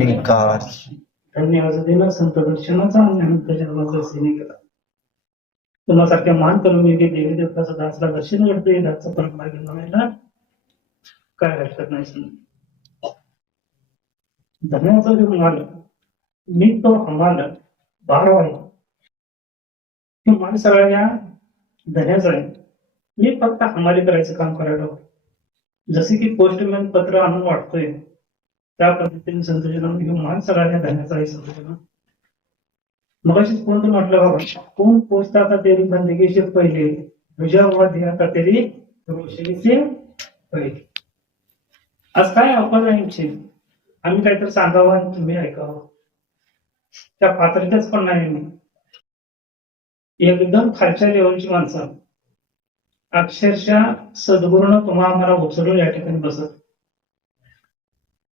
धन्यवाद. धन्यवाद संत दर्शनाचा आणि अनंत जन्माचा सेने केला. तुम्हासारख्या मान करून मी देवी देवताचा दासला दर्शन करते. दासचा परंपरा घेऊन काय हरकत नाही. धन्याचा जो माल मी तो हमाल 12 आहे. तो माल सगळ्या धन्याचा आहे. मी फक्त हमाली करायचं काम करायला हवं. जसे की पोस्टमॅन पत्र आणून वाटतोय त्या पद्धतीने संतोषनानं घेऊन माल सगळ्या धन्याचा आहे. संतोषना मग अशीच कोण तर म्हटलं बाबा कोण पोचता आता तेरी बंदगीचे पहिले तुझ्या मध्ये आता तेरी रोशनीचे पहिले. आज काय अवकाश आहे. आम्ही काहीतरी सांगावं आणि तुम्ही ऐकावं त्या पात्रतेच पण नाही. मी एकदम खालच्या लेवलची माणसं अक्षरशः सद्गुरूनं तुम्हाला आम्हाला उचलून या ठिकाणी बसत.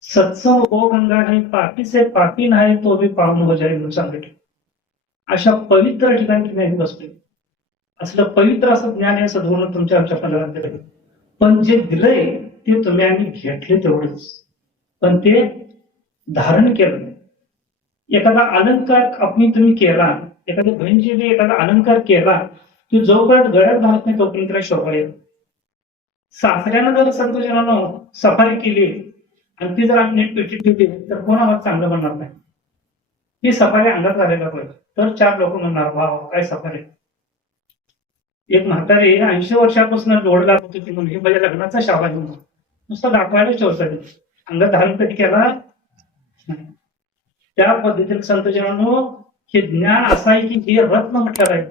सत्संग ओ गंगा नाही पापी से पापी नाही तो भी पावन हो जाईल म्हणून सांगितलं. अशा पवित्र ठिकाणी तुम्ही बसले. असलं पवित्र असं ज्ञान आहे सद्गुरूनं तुमच्या आमच्या पदार्थाकडे. पण जे दिलंय ते तुम्ही आम्ही घेतले तेवढंच, पण ते धारण केलं नाही. एखादा अलंकार आपण तुम्ही केला, एखाद्या बहिणीने एखादा अलंकार केला की जोपर्यंत गळ्यात घालत नाही तोपर्यंत त्याला शोभा येईल. सासऱ्यानं जर संतोषानं सफारी केली आणि ती जर आम्ही नीट पेटीत ठेवली तर कोणाला चांगलं बनणार नाही. ती सफारी अंगात घालायला पाहिजे तर 4 लोक म्हणणार वा काय सफारी. एक म्हातारी 80 वर्षापासून लोड लागत होती म्हणून ही माझ्या लग्नाचा शाबा घेऊन नुसतं दाखवायला ठेवता अंगात धारण पेट केला. त्या पद्धतीने संतजनांनो हे ज्ञान असं आहे की हे रत्न म्हटलेलं आहे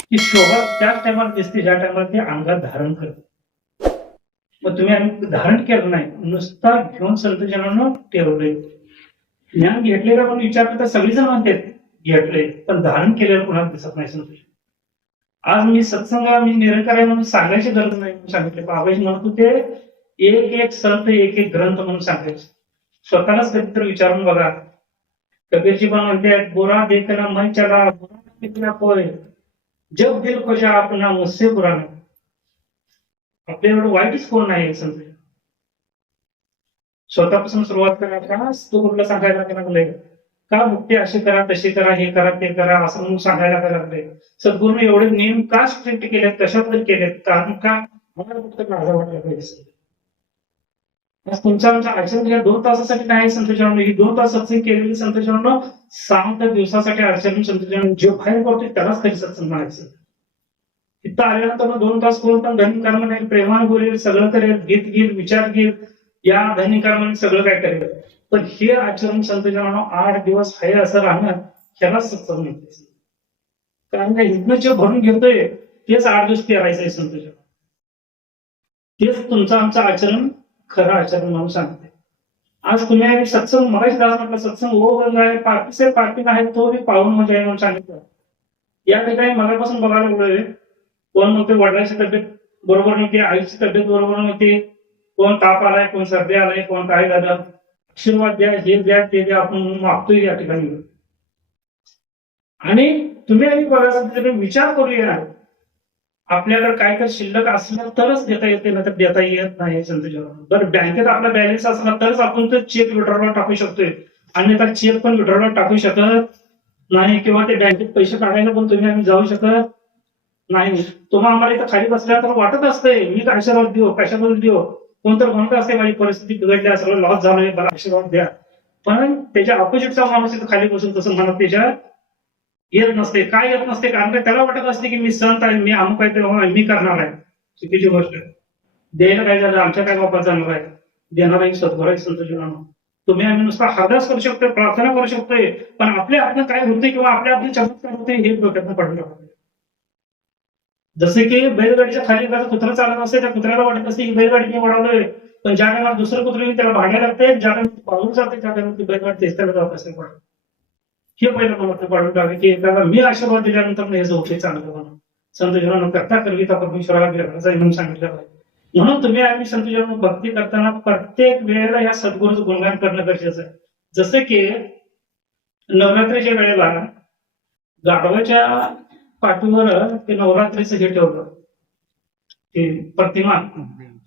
की शोभा त्याच टायमाला दिसते ज्या टायमाला ते अंगात धारण करते. मग तुम्ही आम्ही धारण केलं नाही, नुसता घेऊन संतजनांनो ठेवलंय. ज्ञान घेतलेलं पण विचारलं तर सगळीजण म्हणतात घेतले, पण धारण केलेलं कोणाला दिसत नाही. संतोष आज मी सत्संगाला मी निरंकार आहे म्हणून सांगायची गरज नाही म्हणून सांगितले. बाबाजी म्हणत होते एक एक संत एक एक ग्रंथ म्हणून सांगायचे. स्वतःलाच कधीतरी विचारून बघा. कबीरजी पण म्हणते बुरा देखना मन चला बुरा देखना कोय जब दिल खोजा अपना मुझसे बुरा नाही. आपल्या एवढं वाईटच कोण नाही. संत स्वतःपासून सुरुवात करायला तू कुठलं सांगायला लागलंय का मुक्ती अशी करा तशी करा हे करा ते करा असं म्हणून सांगायला काय लागलंय. सद्गुरूने एवढे नियम का स्ट्रिक्ट केलेत कशाबद्दल केलेत कारण का मला फक्त माझा वाटलं पाहिजे. तुमचा आमचा आचरण या 2 तासासाठी नाही संतोषानं. ही 2 तास सत्संग केलेली संतोषानं 6 दिवसासाठी आचरण संतोषानं जे बाहेर पडतोय त्यालाच खरी सत्संग म्हणायचं. इथं आल्यानंतर 2 तास कोण पण धनी कर्म नाही प्रेमानं बोलेल सगळं करेल गीत घेईल विचार घेईल या धनी कर्माने सगळं काय करेल. पण हे आचरण संतोषानं 8 दिवस आहे असं राहणं ह्यालाच सत्संग म्हणते. कारण का इथनं जे भरून घेतोय तेच 8 दिवस पेरायचंय संतोषानं. तेच तुमचं आमचं आचरण खरं आचरण म्हणून सांगते. आज तुम्ही सत्संग मगाशी दास म्हटलं सत्संग ओ गंगा आहे पापी से पापी नाही तो बी पावन म्हणजे आहे म्हणून सांगितलं. या ठिकाणी मगापासून बघायला लागलोय कोण म्हणते वडिलांची तब्येत बरोबर नव्हती आईची तब्येत बरोबर नव्हती कोण ताप आलाय कोण सर्दी आलाय कोण काय झालं आशीर्वाद द्या हे द्या ते द्या आपण मागतोय या ठिकाणी. आणि तुम्ही आम्ही बघायचा विचार करूया आपल्याकडे काय तर शिल्लक असलं तरच देता येते ना तर देता येत नाही. संतोषानं बरं बँकेत आपला बॅलन्स असला तरच आपण तर चेक विड्रॉला टाकू शकतोय अन्यथा चेक पण विड्रॉला टाकू शकत नाही किंवा ते बँकेत पैसे काढायला पण तुम्ही आम्ही जाऊ शकत नाही. तुम्हाला आम्हाला इथं खाली बसल्या तर वाटत असतंय मी आशीर्वाद देऊ कशाबद्दल देऊ कोणतर म्हणत असते माझी परिस्थिती बिघडली सगळं लॉस झालंय मला आशीर्वाद द्या. पण त्याच्या ऑपोजिटचा माणूस इथं खाली बसून तसं म्हणत त्याच्या येत नसते. काय येत नसते कारण का त्याला वाटत असते की मी संत आहे मी अमुक आहे तेव्हा मी करणार आहे. चुकीची गोष्ट द्यायला काय झालं आमच्या काय बापात जाणार आहे देणारा एक सद्गुरू आहे संतोषानं. तुम्ही आम्ही नुसता हरदास करू शकतोय प्रार्थना करू शकतोय पण आपल्या हातनं काय होते किंवा आपल्या आपले चमत्कार होते हे डोक्यातनं पडलं. जसे की बैलगाडीच्या खाली एखादं कुत्रं चालत असते त्या कुत्र्याला वाटत असते की बैलगाडी वाढवलोय पण ज्या टायमाला दुसरं कुत्रे त्याला भांडायला लागते ज्या टायमाला पाहून जाते त्या टायमाला ती बैलगाडी तेच जात असते. हे पहिलं मला पाडून टाकले की एखादा मी आशीर्वाद दिल्यानंतर हे झोपले चांगलं म्हणून संतजनानं करता करविता परमेश्वराला विरणाचा म्हणून सांगितलं पाहिजे. म्हणून तुम्ही आम्ही संतजनानं भक्ती करताना प्रत्येक वेळेला या सद्गुरूचं गुणगान करणं गरजेचं आहे. जसं की नवरात्रीच्या वेळेला गाढवाच्या पाठीवर ते नवरात्रीचं हे ठेवलं ते प्रतिमा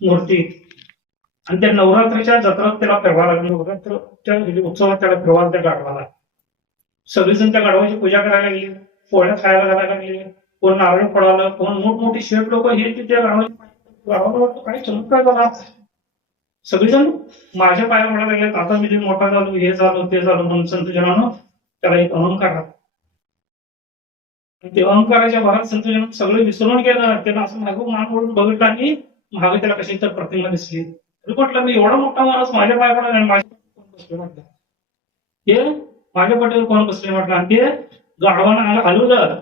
मूर्ती आणि त्या नवरात्रीच्या जत्रात त्याला फिरवा लागली, नवरात्रच्या उत्सवात त्याला फिरवा त्या गाढवाला. सगळेजण त्या गाढवाची पूजा करायला लागली, पोळ्या खायला घालायला लागली, कोण नारळ पडालं, कोण मोठमोठी शेफ लोक हे त्या गाढवाला काही चमत्कार झाला. सगळेजण माझ्या पाया पडायला लागले, आता मी मोठा झालो, हे झालो ते झालो म्हणून संतजनानं त्याला एक अहंकार आला. ते अहंकाराच्या भरात संतजन सगळं विसरून गेलं. त्याला असं मागं मान वळून बघितलं आणि मागे त्याला कशी तर प्रतिमा दिसली. म्हटलं मी एवढा मोठा माणूस माझ्या पाया पडायला आणि माझ्या कोण बसले म्हटलं, ते माझ्या पाठीवर कोण बसले म्हटलं, आणि ते गाढवानं हलवलं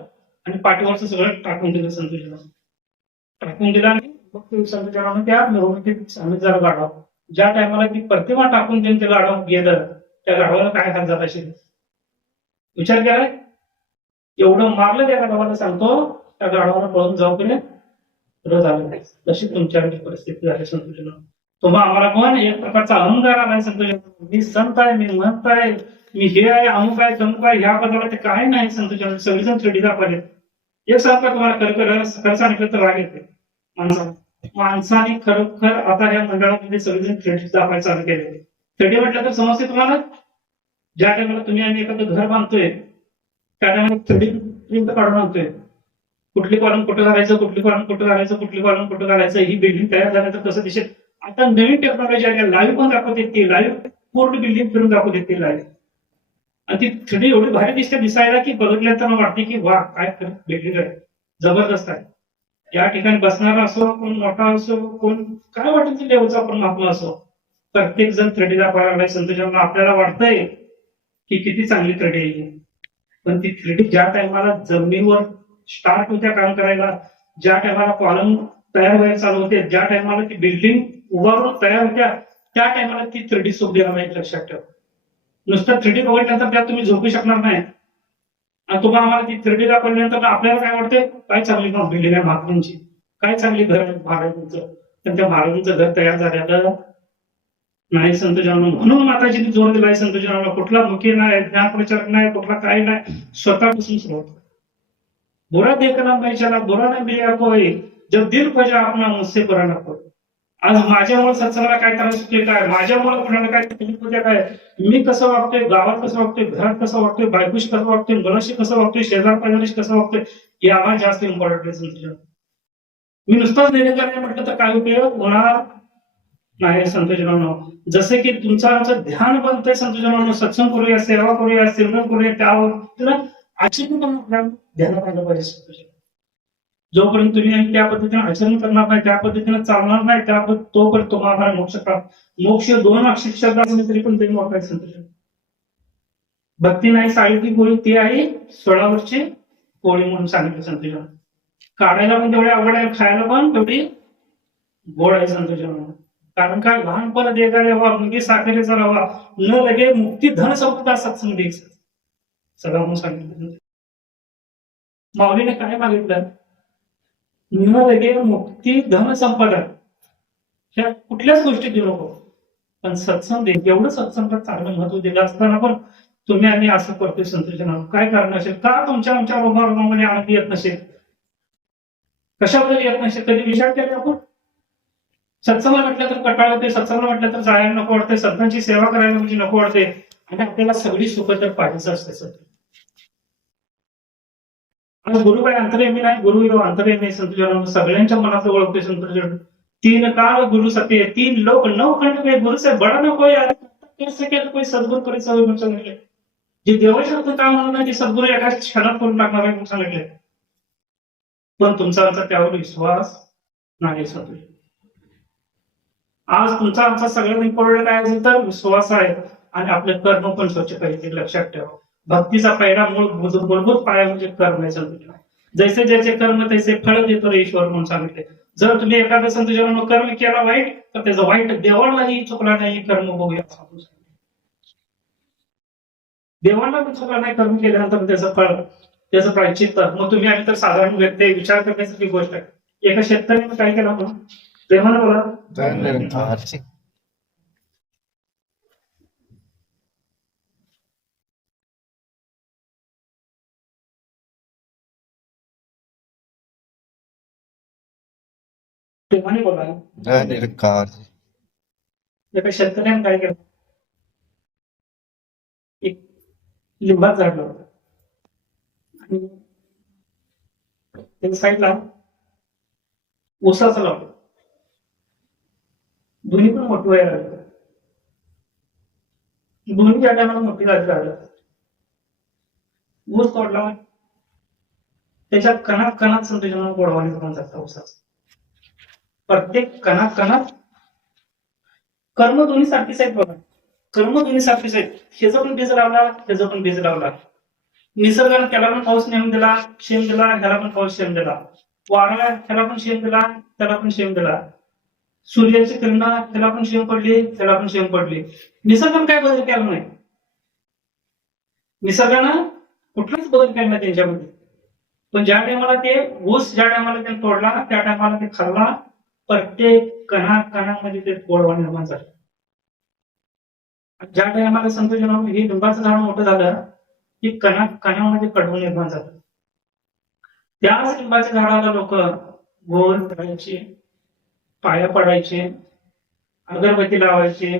आणि पाठीवरचं सगळं टाकून दिलं. संतजनानं टाकून दिलं आणि मग ते संतजनानं त्या मिरवणुकीत सामील झालं गाढव. ज्या टायमाला ती प्रतिमा टाकून देऊन ते गाढव गेलं, त्या गाढवाला काय हात झाला असेल विचार केलाय? एवढं मारलं त्या गाढवाला, सांगतो त्या गाढवाला पळून जाऊ केले पुढे झालं नाही. तशी तुमच्याकडे परिस्थिती झाली संतोषन. तुम्हा आम्हाला पण एक प्रकारचा अहंकार आलाय संतोषन. मी संत आहे, मी महंत आहे, मी हे आहे, अमुक आहे, तमुक आहे, ह्या पदाला ते काय नाही संतोषन. सगळेजण थ्रेडी दाखवले. एक सारखं तुम्हाला खरं सांगितलं तर राग येते माणसाने खरोखर आता या मंडळामध्ये सगळेजण थ्रेडी दाखवायला चालू केले. थ्रेडी म्हटलं तर समजते तुम्हाला, ज्या टायमाला तुम्ही आम्ही एखादं घर बांधतोय त्या टायमाला थ्रेडी प्रिंट काढून आणतोय, कुठली कॉलम कुठं घालायचं, कुठली कॉलम कुठं घालायचं, कुठली कॉलम कुठं घालायचं, ही बिल्डिंग तयार झाल्यानंतर कसं दिसेल. आता नवीन टेक्नॉलॉजी आहे, लाईव्ह पण दाखवते, ती लाईव्ह पूर्ण बिल्डिंग फिरून दाखवते ती लाईव्ह. आणि ती थ्रेडी एवढी भारी दिसायला की बघितल्यानंतर वाटते की वा काय बिल्डिंग आहे, जबरदस्त आहे. या ठिकाणी बसणारा असो, कोण मोठा असो, कोण काय वाटेल ते लेवलचा आपण महात्मा असो, प्रत्येक जण थ्रेडी दाखवायला लागलाय संतोषांना. आपल्याला वाटतंय की किती चांगली थ्रेडी आहे, पण ती थ्रेडी ज्या टायमाला जमिनीवर स्टार्ट होत्या काम करायला, ज्या टायमाला कॉलम तयार व्हायला चालू होते, ज्या टायमाला ती बिल्डिंग उभारून तयार होत्या, त्या टायमाला ती थ्रेडी सोबली हवी, लक्षात ठेवा. नुसतं थ्रेडी बघितल्यानंतर त्यात तुम्ही झोपू शकणार नाही. आणि तुम्हाला आम्हाला ती थ्रेडी दाखवल्यानंतर आपल्याला काय वाटते, काय चांगली बिल्डिंग आहे महाराजांची, काय चांगली घर आहे महाराजांचं. पण त्या महाराजांचं घर तयार झालेलं नाही संतजनांना. म्हणून माताजीने जोर दिलाय संतजनांना, कुठला मुखी नाही, ज्ञानप्रचारक नाही, कुठला काही नाही, स्वतःपासून सुरुवात. बुरा देखना मैं चला, बुरा नाही मिळा कोई, जब दिल खोजा अपना मुझसे बुरा ना कोई. आज माझ्यामुळे सत्संगाला काय त्रास होते, काय माझ्यामुळे कुणाला काय तकलीफ होते, काय मी कसं वागतोय, गावात कसं वागतोय, घरात कसं वागतोय, बायकोशी कसं वागतोय, मुलाशी कसं वागतोय, शेजार पाजारीशी कसं वागतोय, हे आम्हाला जास्त इम्पॉर्टंट आहे संतजन. मी नुसताच निर्णय नाही म्हटलं तर काय उपयोग होणार नाही संतजनांनो. जसे की तुमचं आमचं ध्यान बनतंय संतजनांनो, सत्संग करूया, सेवा करूया, सिमरन करूया, त्यावर आचरण पण ध्यानात आलं पाहिजे संतजन. जोपर्यंत तुम्ही त्या पद्धतीने आचरण करणार नाही, त्या पद्धतीने चालणार नाही, तोपर्यंत तुम्हाला मोक्ष प्राप्त. मोक्ष 2 अक्षर शब्दात तरी पण ते मोठा आहे संतजन. भक्ती नाही साळीची पोळी, ती आहे 16 पोळी म्हणून सांगितलं संतजन. काढायला पण तेवढे अवघड आहे, खायला पण तेवढी गोड आहे संतजन. कारण काय, लहानपण देगा रवा, मुंगी साखरेचा रवा, न लगे मुक्ती धन संपदा सत्संग देख, सगळं म्हणून सांगितलं. माऊलीने काय मागितलं, न लगे मुक्ती धन संपदा, ह्या कुठल्याच गोष्टी देऊ नको, पण सत्संग दे. एवढं सत्संगात चांगलं महत्व दिलं असताना पण तुम्ही आम्ही असं करतोय संतजन. काय कारण असेल, का तुमच्या आमच्या रोमारोमामध्ये आनंद येत नसेल, कशाबद्दल येत नसेल, कधी विचार केला आपण? सत्संग म्हटलं तर कटाळ होते, सत्संग म्हटलं तर जायला नको वाटते, संतांची सेवा करायला म्हणजे नको वाटते, आणि आपल्याला सगळी सुख तर पाहिजेच असते सर. आज गुरु काय अंतरेमी नाही, गुरु अंतरेमी संतजन. सगळ्यांच्या मनात ओळखते संतजन. 3 काल गुरु सत्य, 3 लोक 9 खंड में, गुरु से बड़ा न कोई, कैसे केलं कोई सद्गुरु करे सवय म्हणून सांगितले. जे देवाच्या हातून काम म्हणून नाही, ते सद्गुरु एका क्षणात करून टाकणार आहे म्हणून सांगितले. पण तुमचा आमचा त्यावर विश्वास नाही संतजन. आज तुमचा आमचा सगळ्यात इम्पॉर्टंट काय असेल तर विश्वास आहे, आणि आपले कर्म पण स्वच्छ पाहिजे, लक्षात ठेवा. भक्तीचा पहिला मूलभूत पाया म्हणजे कर्म आहे संतजन. जैसे ज्याचे कर्म तैसे फळ देतो ईश्वर म्हणून सांगितले. जर तुम्ही एखाद्या संतजनानं कर्म केला वाईट, तर त्याचं वाईट देवालाही चुकला नाही, कर्म बघूया. देवाला पण चुकला नाही, कर्म केल्यानंतर त्याचं फळ, त्याचं प्रायश्चित्त. मग तुम्ही आम्ही तर साधारण व्यक्ती, विचार करण्याची गोष्ट आहे. एका शेतकऱ्याने काय केलं म्हणून प्रेमानं बोला, प्रेमाने बोला. एका शेतकऱ्याने काय केलं, एक लिंबाचं झाड लावलं आणि त्याच्या साईडला ऊसाचं लावलं. दोन्ही पण मोठी व्हायला लागली. दोन्ही त्या टायमाला मोठी झाली झाडं. ऊस तोडला, त्याच्या कणात कणात संतोषानं गोडवा निर्माण झाला ऊसाचा. प्रत्येक कणात कणात कर्म दोन्ही सारखीच आहेत बघा. कर्म दोन्ही सारखीच आहेत. ह्याचं पण बीज लावला, त्याचं पण बीज लावला. निसर्गाने त्याला पण पाऊस नेऊन दिला, शेम दिला, ह्याला पण पाऊस शेम दिला. वारा ह्याला पण शेम दिला, त्याला पण शेम दिला. सूर्याची किरण त्याला पण शेम पडली, त्याला पण शेम पडली. निसर्गाने काय बदल केला नाही. निसर्गानं कुठलाच बदल केला नाही त्यांच्यामध्ये. पण ज्या टायमाला ते ऊस ज्या टायमाला त्याने तोडला, त्या टायमाला ते खाल्ला. प्रत्येक कणामध्ये ते गोडवा निर्माण झाला. ज्या टायमाला संतोषानं हे लिंबाचं झाड मोठं झालं की कणामध्ये कडवं निर्माण झालं. त्याच लिंबाच्या झाडाला लोक गोल करायचे, पाया पडायचे, अगरबत्ती लावायचे,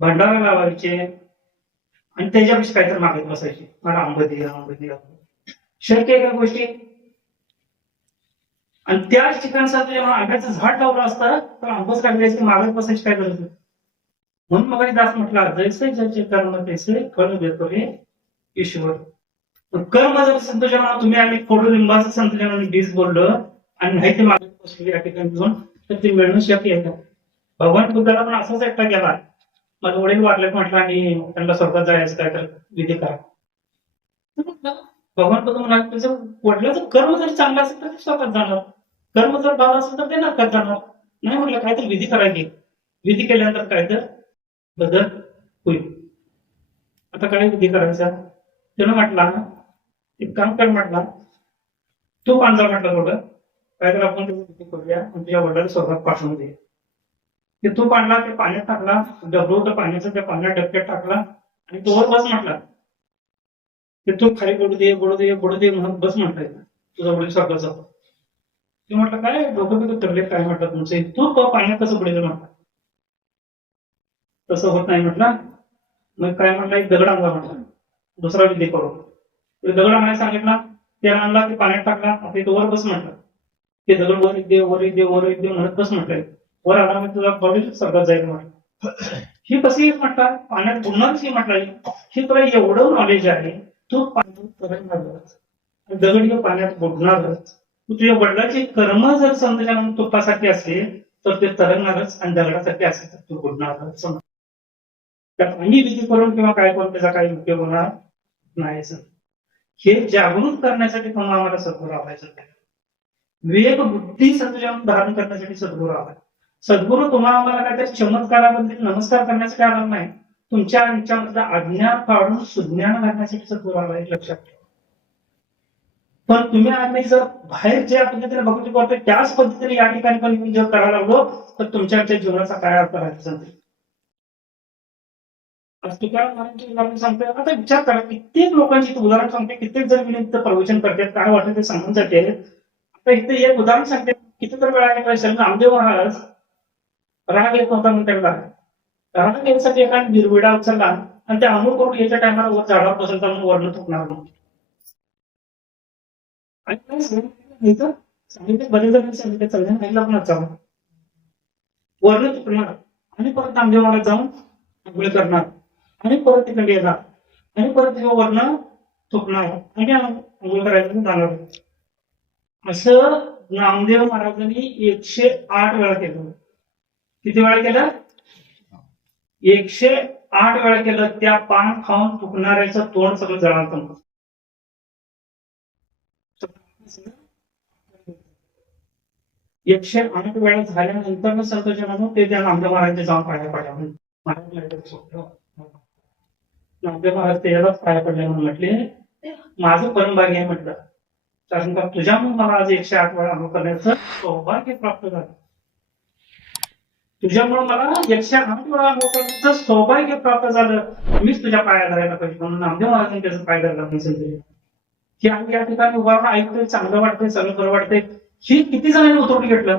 भंडारा लावायचे आणि त्याच्यापेक्षा काहीतरी मागत बसायचे, मला आंबे दे, आंबे दे. शक्य आहे का गोष्टी? आणि त्याच ठिकाणचं जेव्हा आंब्याचं झाड लावलं असतं तर आंबच काढायचे, मागत बसायची काय गरज नाही. म्हणून मग दास म्हटला, जैसे ज्याचे कर्म तैसे फळ देतो हे ईश्वर. कर्म जर संतोषानं तुम्ही आम्ही कडुलिंबाचं संतोषानं बीज बोललं आणि नाही ते मागत बसले या ठिकाणी घेऊन, तर ते मिळणं शक्य आहे. भगवान बुद्धाला पण असाच एकटा केला. मला वडील वाटले म्हटलं आणि त्यांना स्वर्गात जायचं काय तर विधी करा. भगवान बुद्ध म्हणाले, तुझं वडिलाचं कर्म जर चांगलं असेल तर ते स्वर्गात जाणार, कर्म जर भाव असेल तर ते नरकात जाणार. नाही म्हटलं काय तर विधी करायची, विधी केल्यानंतर काय तर बदल होईल. आता काय विधी करायचा? त्यानं म्हटला, एक काम कर म्हटला, तू पांजा म्हटलं थोडं काय तर आपण विधी करूया आणि तुझ्या वडिलांना स्वर्गात पाठवून दे. ते तूप आणला, ते पाण्यात टाकला, डबरू होतं पाण्याचं, त्या पाण्यात डबक्यात टाकला आणि तोवर बस म्हटला. ते तूप खाली पडू दे, पडू दे, पडू दे म्हणून बस म्हटलंय तुझा वडील स्वर्गात जातो. ते म्हटलं काय डोकं बिकं तरले काय म्हटलं तुमचं, तूप पाण्यात कसं पडेल म्हटलं. तसं होत नाही म्हटलं. मग काय म्हटलं, एक दगड आणला म्हटलं, दुसरा विधी करू. दगड आणायला सांगितला, ते आणला, ते पाण्यात टाकला, ते वर बस म्हटलं. ते दगड वर एक दे, वर एक दे, वर एक दे म्हणत बस म्हटलंय. वर आला मग तुला बघितलं स्वर्गात जाईल म्हटलं. ही कशी म्हटलं, पाण्यात बुडणारच ही म्हटलं. ही तुला एवढं नॉलेज आहे, तू पाण्यात तरंगणारच, दगड पाण्यात बुडणारच. तुझ्या वडिलांचे कर्म जर संतोषानं तुपासाठी असेल तर ते तरंगणारच आणि दगडासाठी असेल तर तू बुडणारच. आणि विधी करून किंवा काय करून त्याचा काही उपयोग होणार नाही. हे जागृत करण्यासाठी तुम्हाला आम्हाला सद्गुरू आवायचं. विवेक बुद्धी संतोषानं धारण करण्यासाठी सद्गुरू आवाय. सद्गुरू तुम्हाला आम्हाला काहीतरी चमत्काराबद्दल नमस्कार करण्यासाठी आला नाही, तुमच्या यांच्यामधला अज्ञान काढून सुज्ञान घालण्यासाठी सद्गुरू आलाय, लक्षात ठेवा. पण तुम्ही आम्ही जर बाहेर ज्या पद्धतीने भक्ती करतोय त्याच पद्धतीने या ठिकाणी पण जर करायला लागलो तर तुमच्या जीवनाचा काय अर्थ राहायचा. तुकाराम महाराजांची उदाहरण सांगतोय. आता विचार करा, कित्येक लोकांची उदाहरण सांगते, कित्येक जण विनित प्रवचन करतात, काय वाटतं ते सांगून जाते. आता इथे एक उदाहरण सांगते, किती तर वेळा ऐकलं, नामदेव महाराज राग येत होता म्हणून त्यांना राग येण्यासाठी एका बिरविडा उचलला आणि त्या अमूल करून याच्या टायमाला वर झाडावर बसवता म्हणून वर्ण थोपणार म्हणून. आणि काय सांगितलं, बरेच जण सांगितलं चढण्या खायला पण जाऊन वर्ण थुकणार आणि परत नामदेव महाराज जाऊन आंघोळ करणार आणि परत तिकडे येणार आणि परत वर्ण थुकणार आणि आंघोळ करायला जाणार. असं नामदेव महाराजांनी 108 वेळा केलं. किती वेळा केलं? 108 वेळा केलं. त्या पान खाऊन थुकणाऱ्याचं तोंड सगळं जळालं. 108 वेळा झाल्यानंतर संतोषानं ते त्या नामदेव महाराजांच्या जाऊन पाया पडल्या. नामदेव महाराज त्यालाच पाया पडल्या म्हणून म्हटले, माझं परमभाग्य आहे म्हटलं, कारण का तुझ्यामुळे मला आज 108 वेळा अनुभव करण्याचं सौभाग्य प्राप्त झालं. तुझ्यामुळे मला 108 वेळा अनुभव करण्याचं सौभाग्य प्राप्त झालं. मीच तुझ्या पाया धरायला पाहिजे म्हणून नामदेव महाराजांनी त्याचं पाय धरला नाही. की आम्ही या ठिकाणी उभारणं ऐकतोय, चांगलं वाटतंय, सगळं बरं वाटतंय. ही किती जणांनी उतरवून घेतलं?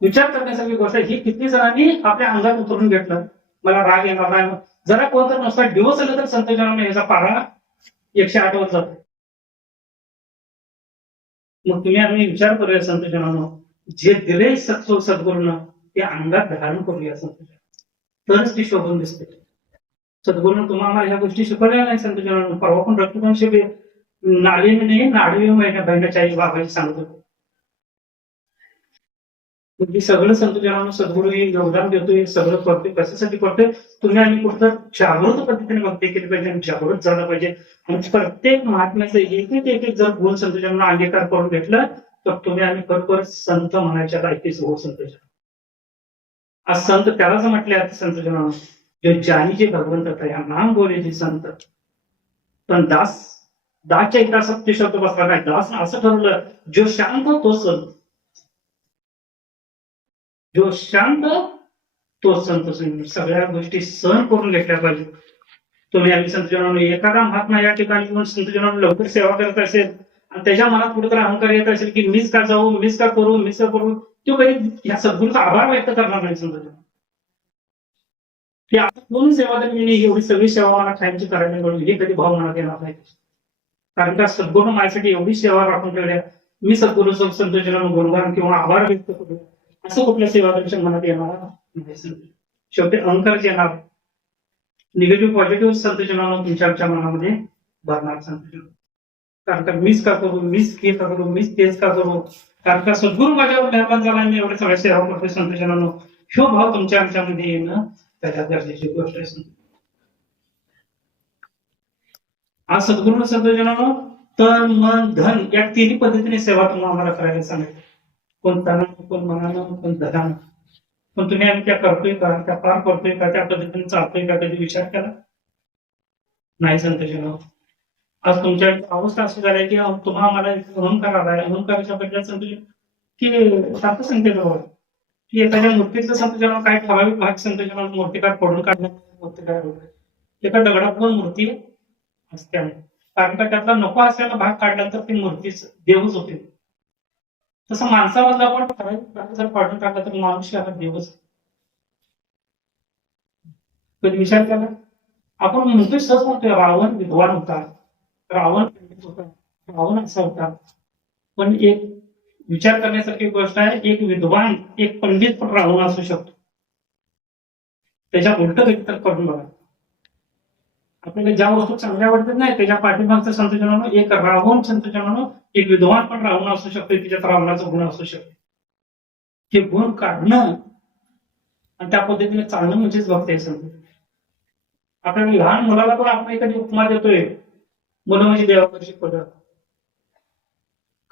विचार करण्यासारखी गोष्ट आहे. ही किती जणांनी आपल्या अंगात उतरून घेतलं. मला राग येणार नाही, जरा कोणता नुसता दिवस आला तर संत जनाने याचा पारा 108 वर जातो. मग तुम्ही आम्ही विचार करूया संत जनानो, जे दिले सद्गुरूनं ते अंगात धारण करूया संत, तरच ती शोभून दिसते. सद्गुरूनं तुम्हाला ह्या गोष्टी शिकवल्या नाही संत जनानो. परवा पण रक्तवंशी नाडी में नाही नाडवी महिन्या बहिण्याच्या आई बाबाजी सांगत होते. म्हणजे सगळं संत जनानं सद्गुरू हे योगदान देतोय, सगळं करतोय, कशासाठी करतोय. तुम्ही आणि कुठं जागृत पद्धतीने भक्ती केली पाहिजे आणि जागृत झालं पाहिजे. आणि प्रत्येक महात्म्याचं एक जर गुण संत जनानं अंगीकार करून घेतलं तर तुम्ही आम्ही खरोखर संत म्हणायच्या लायकीच हो संत जन. आज संत त्यालाच म्हटले आहेत संत जनानं, जो जानी जे भगवंत या नाम बोले जे संत. पण दासच्या इथं सत्य शब्द बसला नाही. दास असं ठरवलं, जो शांत तो संत, जो शांत तो संत. सगळ्या गोष्टी सहन करून घेतल्या पाहिजे. तुम्ही आम्ही संत जनांनो, एखादा महात्मा या ठिकाणी येऊन संत जनांनो लवकर सेवा करत असेल आणि त्याच्या मनात कुठेतरी अहंकार येत असेल की मीच का जाऊ, मीच का करू, मीच का करू, तो कधी या सद्गुरूचा आभार व्यक्त करणार नाही संत जन. की आता कोण सेवा तरी मी एवढी सगळी सेवा मला कायमची करायला मिळून हे कधी भाव मनात येणार नाही. कारण का सद्गुरू माझ्यासाठी एवढी सेवा राखून ठेवल्या, मी सद्गुरू संत जनांनो गुणगान किंवा आभार व्यक्त करू असं कुठल्या सेवादाच्या मनात येणार नाही. शेवटी अहंकार येणार, निगेटिव्ह पॉझिटिव्ह संत जनांनो तुमच्या मनामध्ये भरणार संत जन. कारण का मीच का करू, मीच हे का करू, मीच तेच का करू. कारण का सद्गुरू माझ्यावर निर्माण झाला, मी एवढे सगळ्या सेवा करतोय संत जनांनो. ह्यो भाव तुमच्या आमच्यामध्ये येणं त्याच्यात गरजेची गोष्ट आहे. आज सद्गुरू संत जनांनो तन मन धन या तिन्ही पद्धतीने सेवा तुम्हाला आम्हाला करायला सांगितलं. कोण तनानं, कोण मनानं, कोण धनानं. पण तुम्ही आम्ही त्या करतोय का, त्या पार करतोय का, त्या पद्धतीने चालतोय का, कधी विचार केला नाही संत जनांनो. आज तुमच्या अवस्था अशी झाली की तुम्हाला मला अहंकार आलाय. अहंकाराच्या बद्दल संत की सारखं सांगते बरोबर की एखाद्या मूर्तीचं संत जनांनो काय ठराविक भाग संत जनांनो मूर्तिकार फोडून काढण्यात मूर्तिकार होत. एका दगडात पण मूर्ती असते. कारण का त्यातला नको असलेला भाग काढला तर ती मूर्तीच देवच होते. तसं माणसामधला पण ठराविक भाग जर काढून टाकला तर माणूस हा देवच. कधी विचार केला आपण म्हणतोय, सहज म्हणतोय रावण विद्वान होता, रावण पंडित होता, रावण असा होता. पण एक विचार करण्यासारखी गोष्ट आहे, एक विद्वान एक पंडित पण रावण असू शकतो. त्याच्या उलट कधी तर करून बघा. आपल्याला ज्या वस्तू चांगल्या वाटतात नाही त्याच्या पाठीमागचं संत जनांनो एक रावण संत जनांनो एक विद्वान पण रावण असू शकतो. तिच्यात रावणाचा गुण असू शकतो. हे गुण काढणं आणि त्या पद्धतीने चालणं म्हणजेच भक्ती आहे संत. आपण लहान मुलाला पण आपण एखादी उपमा देतोय, मुलं म्हणजे देवाकडची पदर.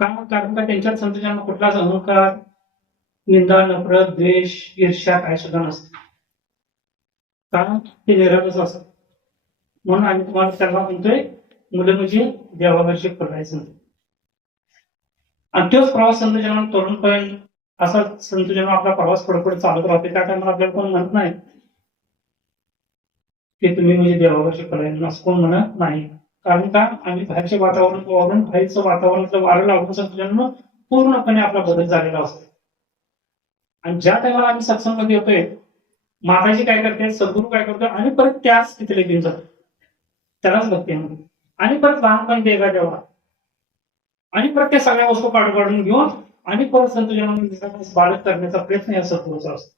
कारण का त्यांच्यात संत जनांनो कुठलाच अहंकार, निंदा, नफरत, द्वेष, ईर्ष्या काय सुद्धा नसते. कारण ते निरागस असतात. म्हणून आम्ही तुम्हाला त्याला म्हणतोय मुलं म्हणजे देवाकडची पडायचं. आणि तोच प्रवास संत जनांनो तरुणपर्यंत असा संत जनांनो आपला प्रवास पुढे चालत राहते. त्या टायमाला आपल्याला कोण म्हणत नाही की तुम्ही म्हणजे देवावरची पडायचं, असं कोण म्हणत नाही. कारण का आम्ही बाहेरच्या वातावरण बाहेरचं वातावरणाचं वारं लागून संत जनांनो पूर्णपणे आपला बदल झालेला असतो. आणि ज्या टायमाला आम्ही सत्संगामध्ये येतोय, माताजी काय करते, सद्गुरू काय करतोय आणि परत त्याच स्थितीला घेऊन जातो. त्यालाच भक्ती आहे. आणि परत लहानपण देगा देवा आणि परत त्या सगळ्या वस्तू काढून घेऊन आणि परत संत जनांनो बालक करण्याचा प्रयत्न या सद्गुरूचा असतो.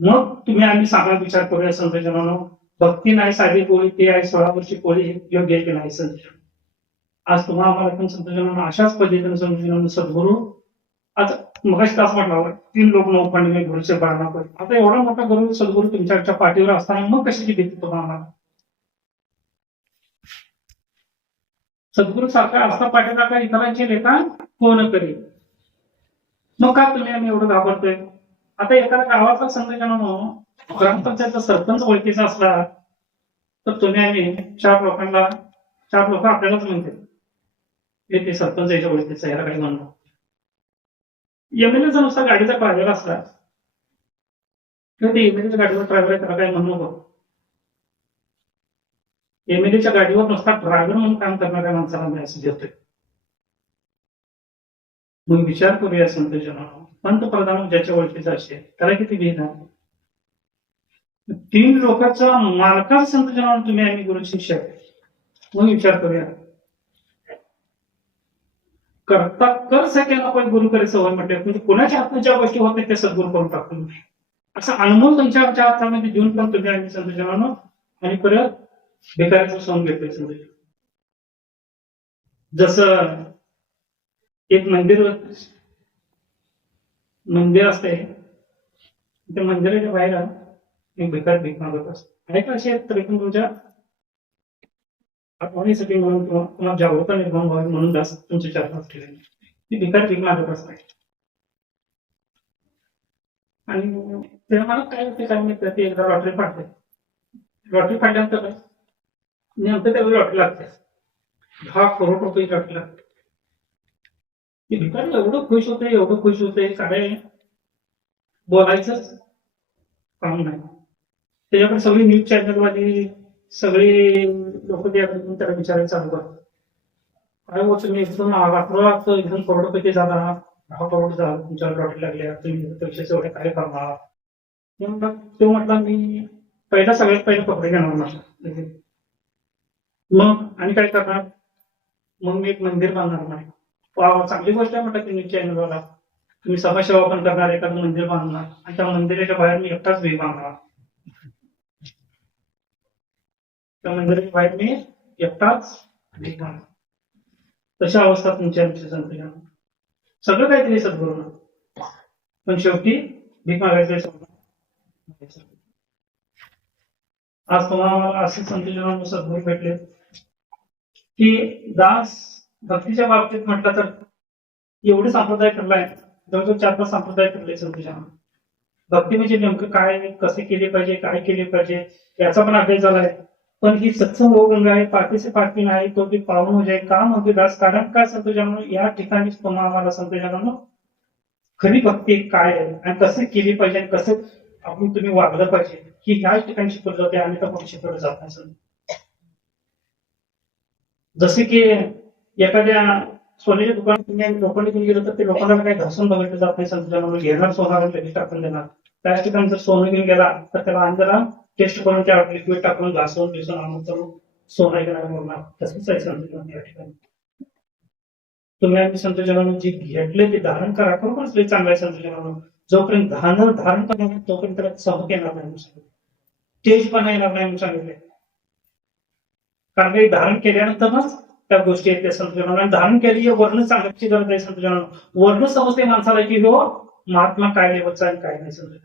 मग तुम्ही आम्ही चांगला विचार करूया संत जनांनो, भक्ती नाही साधी पोळी, ते आहे 16 वर्षी पोळी, योग्य आहे की नाही संत. आज तुम्हाला आम्हाला पण संत जनांनो अशाच पद्धतीने संत जनांनो सद्गुरू आता मगाशी तास म्हटला 3 लोक 9 पंडित गुरुचे बाळना पडे. आता एवढा मोठा गुरु सद्गुरू तुमच्या पाठीवर असताना मग कशाची भीती तुम्हाला. सद्गुरू सारखा असता पाठीचा इतरांची लेखा कोण करेल. मग का तुम्ही आम्ही एवढं घाबरतोय. आता एखाद्या गावाचा संत जनांनो ग्रामपंचायतचा सरपंच ओळखीचा असला तर तुम्ही आम्ही 4 लोक आपल्यालाच म्हणते ते सरपंच याच्या ओळखीचा, याला काही म्हणणं. एमएलए जर नुसता गाडीचा ड्रायव्हर असला तर ते एमएलएच्या गाडीवर ड्रायव्हर आहे त्याला काही म्हणू नको. एमएलएच्या गाडीवर नुसता ड्रायव्हर म्हणून काम करणाऱ्या माणसाला मी असं देतोय. मग विचार करूया संतजनांनो, पंतप्रधान ज्याच्या ओळखीचा असेल त्याला किती भीन आहे. 3 लोकांचा मालकाचा संतजनांनो तुम्ही आम्ही गुरु शिष्य आहे. मग विचार करूया. करता कर सगळ्यांना पण गुरु करे सवय म्हटले, म्हणजे कुणाच्या हातून ज्या गोष्टी होत नाही त्या सद्गुरू करून टाकून असा अनुभव तुमच्या हातामध्ये देऊन पण तुम्ही आम्ही संतजनांनो आणि परत भिकारीचं सोंग घेतोय संतजन. जसं एक मंदिर असते, त्या मंदिराच्या बाहेर एक भिकार भीक मागत असतो. ऐका असे तरी पण तुमच्या आठवणीसाठी म्हणून किंवा तुम्हाला जागरूकता निर्माण व्हावी म्हणून जास्त तुमच्या चरणात ठेवले ती भिकार भीक मागत असते. आणि तेव्हा मला काय होते काय माहिती, ते एकदा लॉटरी फाडते. लॉटरी फाडल्यानंतर काय नेमकं त्यावेळी लॉटरी लागते, 10 करोड रुपये लॉटरी लागते. ते भिकारी एवढं खुश होते काय बोलायचंच काम नाही. त्याच्याकडे सगळी न्यूज चॅनलवाली सगळे लोक त्याला विचारायला चालू करतात, काय होत तुम्ही एकदम रात्र एकदम करोडपती झाला, 10 करोड झाला तुमच्या लॉटरी लागल्या, तुम्ही पैशाचे एवढे काय करणार. तो म्हटला मी सगळ्यात पहिले कपडे घेणार नाही, मग आणि काय करणार, मग मी एक मंदिर बांधणार नाही. चांगली गोष्ट आहे म्हटलं न्यूज चॅनलवाला, तुम्ही समाजसेवा पण करणार, एखादं मंदिर बांधणार आणि त्या मंदिराच्या बाहेर मी एकटाच भीक बांधणार. त्या मंदिराच्या बाहेर मी एकटाच भीक बांधणार. तशा अवस्था तुमच्या आमच्या संतजन सगळं काहीतरी सद्गुरू, पण शेवटी भीक मागायचं. आज तुम्हाला असे संतजन सद्गुरू भेटले की दास भक्तीच्या बाबतीत म्हटलं तर एवढे संप्रदाय फिरलाय, जवळजवळ 4-5 संप्रदाय फिरले संतजन. भक्ती म्हणजे नेमकं काय, कसे केले पाहिजे, काय केले पाहिजे याचा पण अभ्यास झालाय. पण ही सत्संग हो गंगा आहे, पाठी से पाठी नाही तो भी पावन हो जाए काम होते दास. कारण काय संतजन या ठिकाणी तुम्हाला आम्हाला संतजन खरी भक्ती काय आहे आणि कसे केली पाहिजे आणि कसं आपण तुम्ही वागलं पाहिजे ही ह्याच ठिकाणी शिकवलं जाते आणि तर शिकवलं जात नाही. जसे की एखाद्या सोन्याच्या दुकानात तुम्ही लोखंड घेऊन गेलं तर ते लोकांना काही घासून बघितलं जात नाही संतजन. घेणार सोनं लगेच टाकून देणार. त्याच ठिकाणी जर सोनं घेऊन गेला तर त्याला अंधारा टेस्ट करून त्या लिक्विड टाकून घासून करून सोनं घेणार बोलणार. तसंच आहे संतजन या ठिकाणी. तुम्ही आम्ही संतजनानं जे घेतले ते धारण करा, खरोखरच लई चांगलं आहे संतजनानं. जोपर्यंत धारण करणार तोपर्यंत त्याला चमक येणार नाही म्हणून सांगितलं, तेजपणा येणार नाही म्हणून सांगितले. कारण काही धारण केल्यानंतरच त्या गोष्टी आहेत त्या संतजनानं. धारण केली वर्ण सांगण्याची गरज आहे संतजनानं. वर्ण समजते माणसाला की हो महात्मा काय लेवलचा आणि काय नाही संतजन.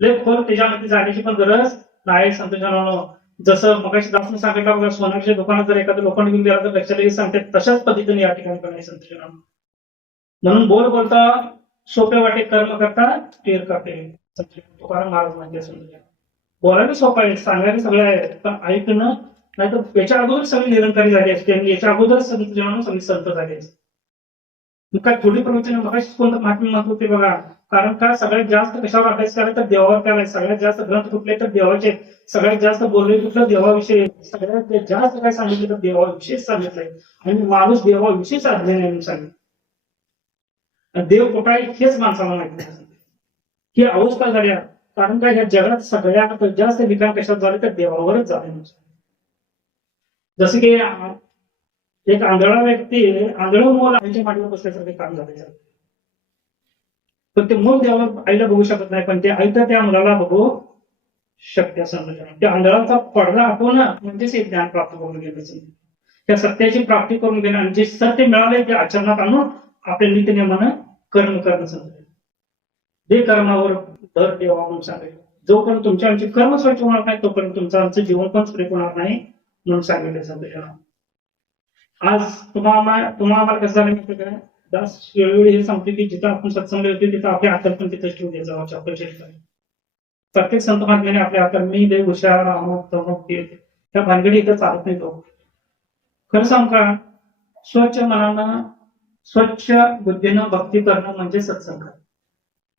लय खोल त्याच्यामध्ये जाण्याची पण गरज नाही संतजनानं. जसं मगाशी दासने सांगितलं बघा, सोन्याच्या दुकानात जर एखादं लोखंड घेऊन गेला तर लक्षात सांगते, तशाच पद्धतीने या ठिकाणी पण आहे संतजनानं. म्हणून बोलता सोपे वाटे, कर्म करता टेर करते तुकाराम महाराज म्हणजे संतजन. बोलायला सोपं आहे, सांगायला सगळं आहे, पण ऐकणं नाही तर याच्या अगोदर सगळी निरंकारी झाली असते आणि याच्या अगोदर संतजनानं सगळी संत झाली असते. काय थोडी प्रवचन मगाशी कोणतं महात्मा म्हणत होते बघा. कारण काय सगळ्यात जास्त कशावर अभ्यास करायचा तर देवावर करायचा. सगळ्यात जास्त ग्रंथ कुठले तर देवाचे. सगळ्यात जास्त बोलले कुठलं देवाविषयी. सगळ्यात जास्त काय सांगितलं तर देवाविषयीच सांगितलंय आणि माणूस देवाविषयी साधले नाही म्हणून सांगितलं. देव कुठं आहे हेच माणसाला माहिती नाही. ही अवस्था झाल्या. कारण काय ह्या जगात सगळ्यात जास्त विकार कशात झाले तर देवावरच झाले म्हणून. जसं की एक आंधळा व्यक्ती आंधळ मूल आईच्या मांडीवर बसल्यासारखे काम झाले. पण ते मूल देवाला आईला बघू शकत नाही, पण ते आई तर त्या मुलाला बघू शकते. समजा त्या आंधळाचा पडदा हटवणं म्हणजेच एक ज्ञान प्राप्त करून घेण्याचं, त्या सत्याची प्राप्ती करून घेणं आणि जे सत्य मिळाले ते आचरणात आणून आपल्या नीतिनियमानं कर्म करणं. समजा जे कर्मावर भर देवा म्हणून सांगितलं. जोपर्यंत तुमच्या आमचे कर्म स्वच्छ होणार नाही तोपर्यंत तुमचं आमचं जीवन पण सुरेख होणार नाही म्हणून सांगितलं समजा. आज तुम्हाला कसं झालं माहिती काय, दास वेळोवेळी हे सांगते की जिथं आपण सत्संग होते तिथं आपल्या हातात पण तिथंच ठेवून द्यायचं चप्पलच्या ठिकाणी. प्रत्येक संत महात्म्याने आपल्या हातात मी लय हुशार अमुक तमुक ते त्या भानगडी इथं चालत नाही. तो खरं सांग का, स्वच्छ मनानं स्वच्छ बुद्धीनं भक्ती करणं म्हणजे सत्संग.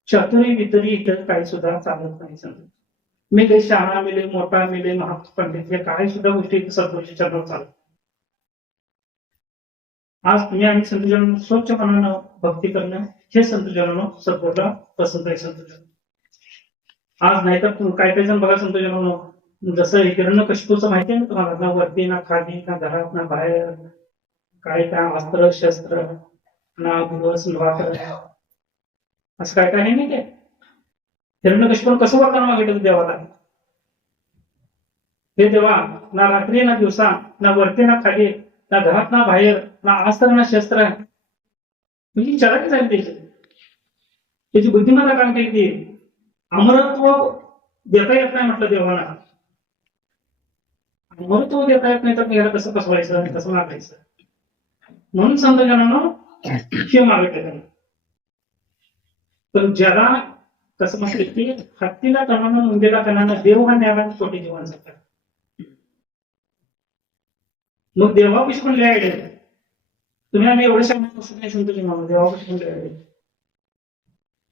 चतुरी वितरी इथं काही सुद्धा चालत नाही. समजा मी काही शहाणा मिले, मोठा मिले, महापंडित हे काही सुद्धा गोष्टी इथं सद्गुरूच्या चरणावर चालत. आज तुम्ही आम्ही संतजन स्वच्छ मनानं भक्ती करणं हे संतजनांनो सद्गुरूला पसंत आहे संतजन. आज नाही तर काही काही जण बघा संतजनांनो, जसं हिरण्यकशिपूचं माहिती आहे ना तुम्हाला, ना वरती ना खाली ना घरात ना बाहेर, काय काय अस्त्र शस्त्र ना दिवस रात्र, असं काय काय आहे नाही ते. हिरण्यकशिपून कसं वरदान मागितलं देवाला, हे देवा ना रात्री ना दिवसा ना वरती ना खाली ना घरात ना बाहेर ना अस्त्र ना शस्त्र, म्हणजे चलाकी झाली त्याची बुद्धिमत्ता काम केली ती. अमरत्व देता येत नाही म्हटलं देवाला, अमरत्व देता येत नाही तर याला कसं फसवायचं कसं मागायचं. म्हणून संतजनांनो हे मागितलं. पण ज्याला कसं म्हटलं की हत्तीला कणानं मुंगेला कणानं देव हा न्याला छोटी जीवन जगतात. मग देवापाशी पण लिहाय तुम्ही आम्ही एवढं सांगणार असं नाही संतजनांनो, देवापाशी पण लिहाय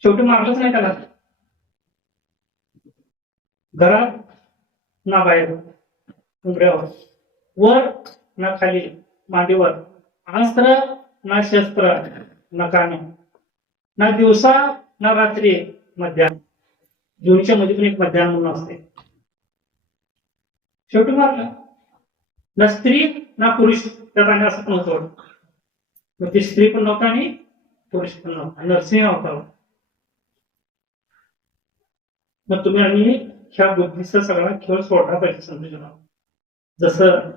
शेवटी मारलंच नाही त्याला. घरात ना बाहेर उंबऱ्यावर, वर ना खाली मांडीवर, अस्त्र ना शस्त्र ना कान, ना दिवसा ना रात्री मध्यान, दोन्हीच्या मध्ये पण एक मध्यान म्हणून असते. शेवटी मारलं. ना स्त्री ना पुरुष त्यात आणि असं पण होतं. मग ती स्त्री पण नव्हता आणि पुरुष पण नव्हता, नरसिंह होता. मग तुम्ही आणि ह्या बुद्धीचा सगळा खेळ सोडला पाहिजे संतजनांनो. जसं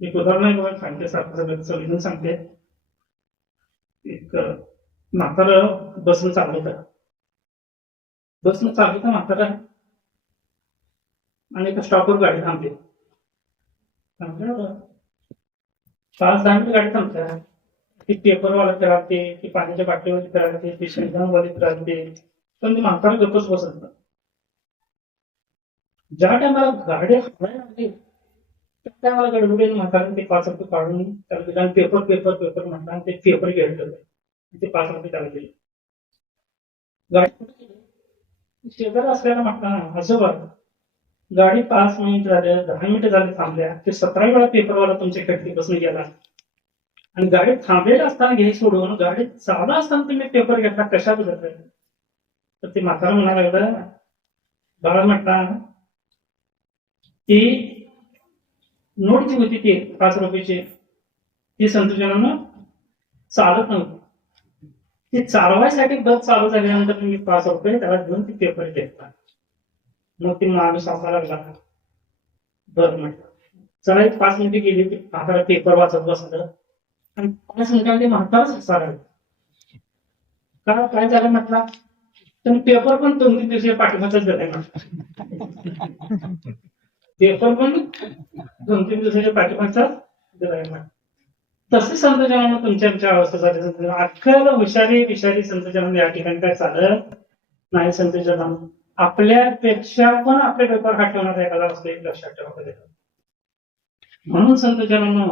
एक उदाहरण सांगते, सारखं सगळं सांगते. एक म्हातारं बसनं चालवतं म्हातारं, आणि एका स्टॉपवर गाडी थांबते. 5-10 मिनिट गाडी थांबते. ती पेपरवाला फिराते, ती पाण्याच्या बाटलीवर फिराते, ती शेंगदाणवाली फिराते, पण ती म्हातारं गप्पच बसत नाही. ज्या टायमाला गाडी हलायला लागली त्या टायमाला गडबडीने म्हातारं ते 5 रुपये काढून त्याला दिला. पेपर पेपर पेपर म्हणतात ते पेपर घेतलं, ते 5 रुपये त्याला दिले. गाडी कुठे गेली? शेजारी असल्याला म्हटलं आजोबा गाडी 5 मिनिट झाले 10 मिनिटं झाले थांबल्या, ते 17 वेळा पेपरवाला तुमच्या खिडकीपासून गेला, आणि गाडी थांबलेली असताना घे सोडून गाडी चालू असताना तुम्ही पेपर घेतला, कशात घेतला? तर ते म्हातारा म्हणायला लागलं, बाळा म्हटला ती नोट जी होती ती 5 रुपयाची, ती संतजनांनो चालत नव्हती. ती चालवायसाठी बस चालू झाल्यानंतर तुम्ही 5 रुपये त्याला घेऊन ती पेपर घेतला. मग ती माणूस असायला लागला, बरं म्हटलं चला एक 5 मिनिटं गेली, ती म्हातारा पेपर वाचत बसलं आणि 5 मिनिटांमध्ये म्हाताराच हसायला लागला. काय झालं म्हटला, तर पेपर पण 2-3 दिवशी पाठिंबाचाच दिलाय म्हटलं. पेपर पण 2-3 दिवसाच्या पाठिंबाचा दिलाय म्हटलं. तसे संतजनांनो तुमच्या अवस्था झाली. अख्खल हुशारी विषारी संतजनांनो या ठिकाणी काय चालत नाही. संतजनांनो आपल्यापेक्षा पण आपले पेपर हटवणार एखादा असं एक लक्षात ठेवा. म्हणून संतजनांनो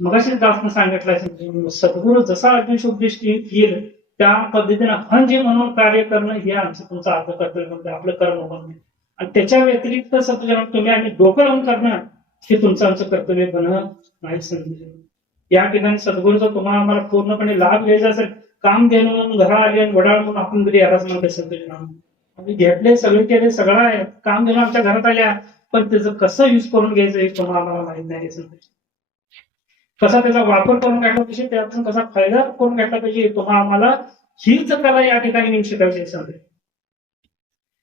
मगाशी दासनं सांगितलं, सद्गुरू जसा अर्जुन उपदेश येईल त्या पद्धतीने हंजे म्हणून कार्य करणं हे आमचं तुमचं अर्थ कर्तव्य म्हणतं, आपलं कर्म म्हणून. आणि त्याच्या व्यतिरिक्त संतजनांनो तुम्ही आणि डोकं लावून करणं हे तुमचं आमचं कर्तव्य बनत नाही. संतजनांनो या ठिकाणी सद्गुरूचा तुम्हाला आम्हाला पूर्णपणे लाभ घ्यायचा असेल, काम देणं म्हणून घरा आले वडाळ म्हणून आपण घरी यालाच म्हणते संतजनांनो. आम्ही घेतले सगळे केले सगळं आहे, काम देणं आमच्या घरात आल्या, पण त्याचं कसं युज करून घ्यायचं हे तुम्हाला आम्हाला माहित नाही. कसा त्याचा वापर करून घ्यायला पाहिजे, त्यातून कसा फायदा करून घ्यायला पाहिजे तुम्हाला आम्हाला हीच कला या ठिकाणी नेऊन शिकायची सांगते.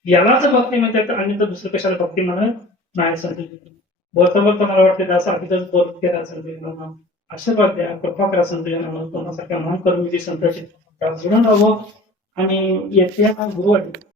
यालाच भक्ती म्हणतात आणि तर दुसरं कशाला भक्ती म्हणत नाही. संतजनांनो बोलता बोलता मला वाटतं त्या सारखीच बोलत केला संतजनांनो. आशीर्वाद द्या, कृपा करा संतजनांनो. तुम्हाला मन करून संतांची जुळून राहावं आणि येत्या गुरुवारी